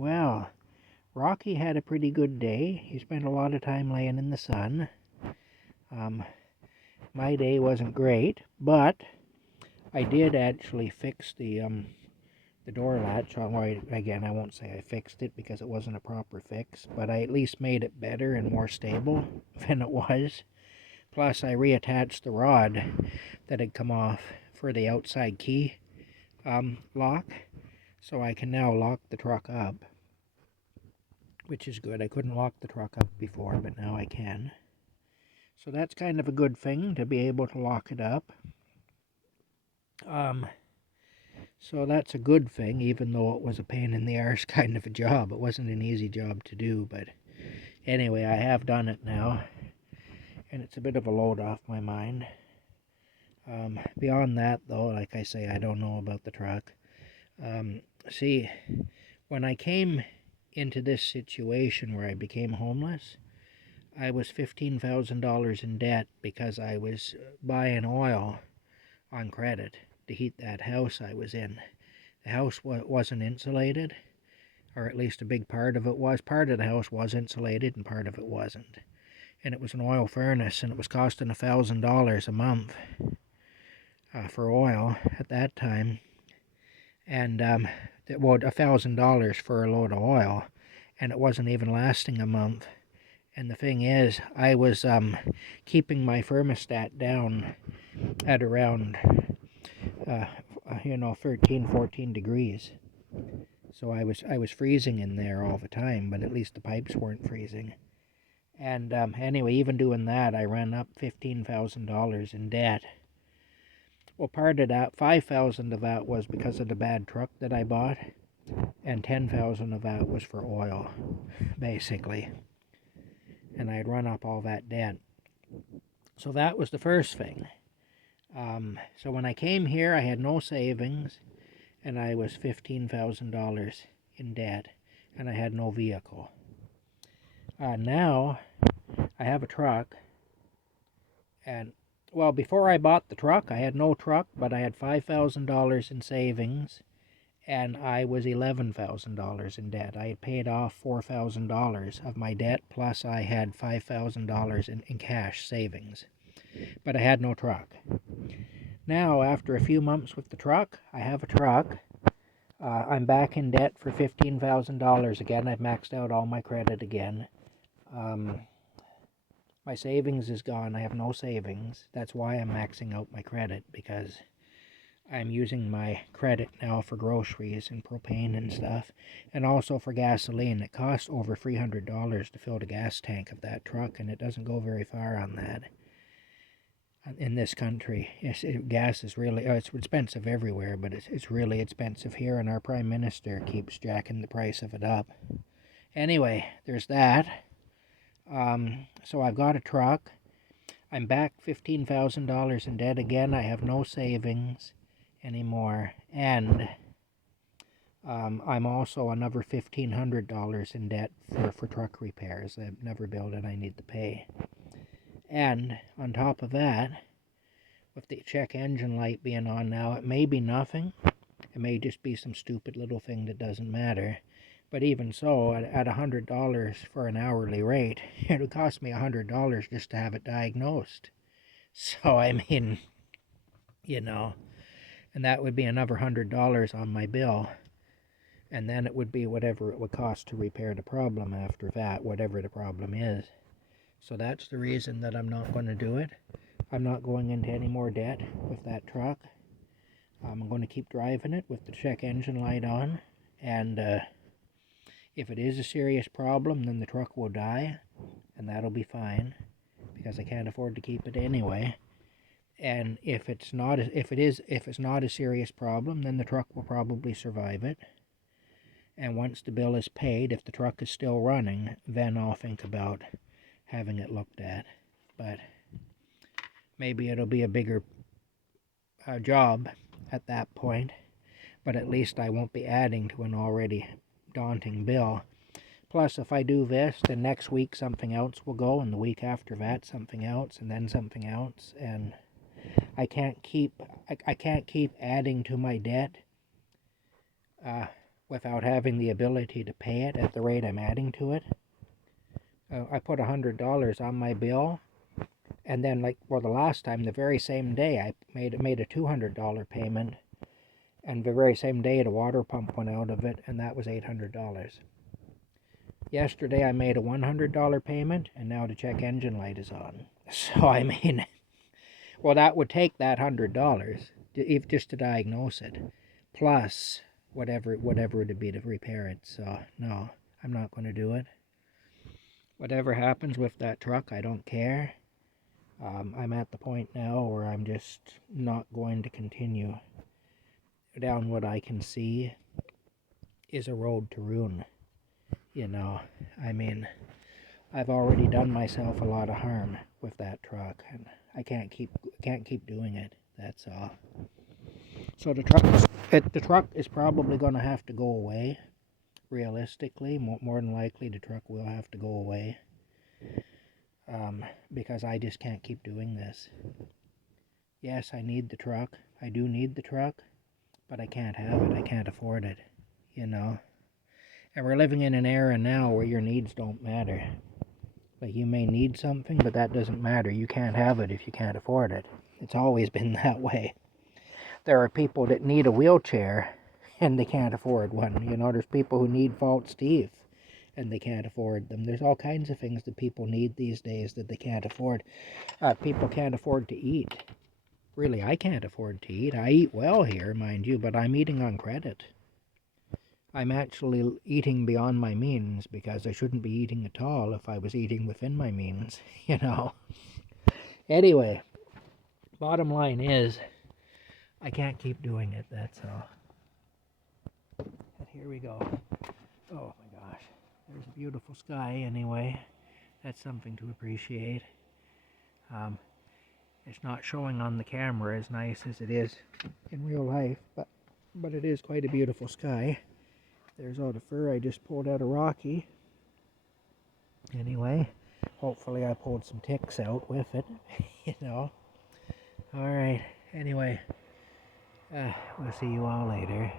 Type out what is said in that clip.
Well, Rocky had a pretty good day. He spent a lot of time laying in the sun. Um, my day wasn't great, but I did actually fix the door latch. Again, I won't say I fixed it because it wasn't a proper fix, but I at least made it better and more stable than it was. Plus, I reattached the rod that had come off for the outside key lock, so I can now lock the truck up, which is good. I couldn't lock the truck up before, but now I can. So that's kind of a good thing, to be able to lock it up. So that's a good thing, even though it was a pain in the arse kind of a job. It wasn't an easy job to do, but anyway, I have done it now, and it's a bit of a load off my mind. Beyond that, though, like I say, I don't know about the truck. See, when I came into this situation where I became homeless, I was $15,000 in debt because I was buying oil on credit to heat that house I was in. The house wasn't insulated, or at least a big part of it was. Part of the house was insulated and part of it wasn't. And it was an oil furnace, and it was costing $1,000 a month for oil at that time. And $1,000 for a load of oil, and it wasn't even lasting a month. And the thing is, I was keeping my thermostat down at around 13, 14 degrees. So I was freezing in there all the time, but at least the pipes weren't freezing. And anyway, even doing that, I ran up $15,000 in debt. Well, part of that, $5,000 of that was because of the bad truck that I bought, and $10,000 of that was for oil, basically. And I had run up all that debt. So that was the first thing. So when I came here, I had no savings, and I was $15,000 in debt, and I had no vehicle. Now, I have a truck, and, well, before I bought the truck, I had no truck, but I had $5,000 in savings, and I was $11,000 in debt. I had paid off $4,000 of my debt, plus I had $5,000 in cash savings. But I had no truck. Now, after a few months with the truck, I have a truck. I'm back in debt for $15,000 again. I've maxed out all my credit again. My savings is gone. I have no savings. That's why I'm maxing out my credit, because I'm using my credit now for groceries and propane and stuff, and also for gasoline. It costs over $300 to fill the gas tank of that truck, and it doesn't go very far on that. In this country, gas is really, it's expensive everywhere, but it's really expensive here, and our Prime Minister keeps jacking the price of it up. Anyway, there's that. So I've got a truck. I'm back $15,000 in debt again. I have no savings anymore, and I'm also another $1,500 in debt for truck repairs. Another bill that I need to pay. And on top of that, with the check engine light being on now, it may be nothing. It may just be some stupid little thing that doesn't matter. But even so, at $100 for an hourly rate, it would cost me $100 just to have it diagnosed. So, I mean, and that would be another $100 on my bill. And then it would be whatever it would cost to repair the problem after that, whatever the problem is. So that's the reason that I'm not going to do it. I'm not going into any more debt with that truck. I'm going to keep driving it with the check engine light on. And if it is a serious problem, then the truck will die. And that'll be fine, because I can't afford to keep it anyway. And if it's not a serious problem, then the truck will probably survive it. And once the bill is paid, if the truck is still running, then I'll think about having it looked at. But maybe it'll be a bigger job at that point, but at least I won't be adding to an already daunting bill. Plus, if I do this, then next week something else will go, and the week after that something else, and then something else, and I can't keep adding to my debt without having the ability to pay it at the rate I'm adding to it. I put $100 on my bill, and then the last time, the very same day, I made a $200 payment, and the very same day the water pump went out of it, and that was $800. Yesterday I made a $100 payment, and now the check engine light is on. So I mean, well, that would take that $100 just to diagnose it, plus whatever it would be to repair it. So no, I'm not going to do it. Whatever happens with that truck, I don't care. I'm at the point now where I'm just not going to continue down what I can see is a road to ruin. You know, I mean, I've already done myself a lot of harm with that truck, and I can't keep doing it. That's all. So the truck is probably going to have to go away. Realistically, more than likely, the truck will have to go away. Because I just can't keep doing this. Yes, I need the truck. I do need the truck, but I can't have it. I can't afford it, you know. And we're living in an era now where your needs don't matter. Like, you may need something, but that doesn't matter. You can't have it if you can't afford it. It's always been that way. There are people that need a wheelchair, and they can't afford one. You know, there's people who need false teeth, and they can't afford them. There's all kinds of things that people need these days that they can't afford. People can't afford to eat. Really, I can't afford to eat. I eat well here, mind you, but I'm eating on credit. I'm actually eating beyond my means because I shouldn't be eating at all if I was eating within my means, you know. Anyway, bottom line is, I can't keep doing it, that's all. And here we go. Oh my gosh. There's a beautiful sky anyway. That's something to appreciate. It's not showing on the camera as nice as it is in real life, but it is quite a beautiful sky. There's all the fur I just pulled out of Rocky. Anyway, hopefully I pulled some ticks out with it, you know. Alright, anyway, we'll see you all later.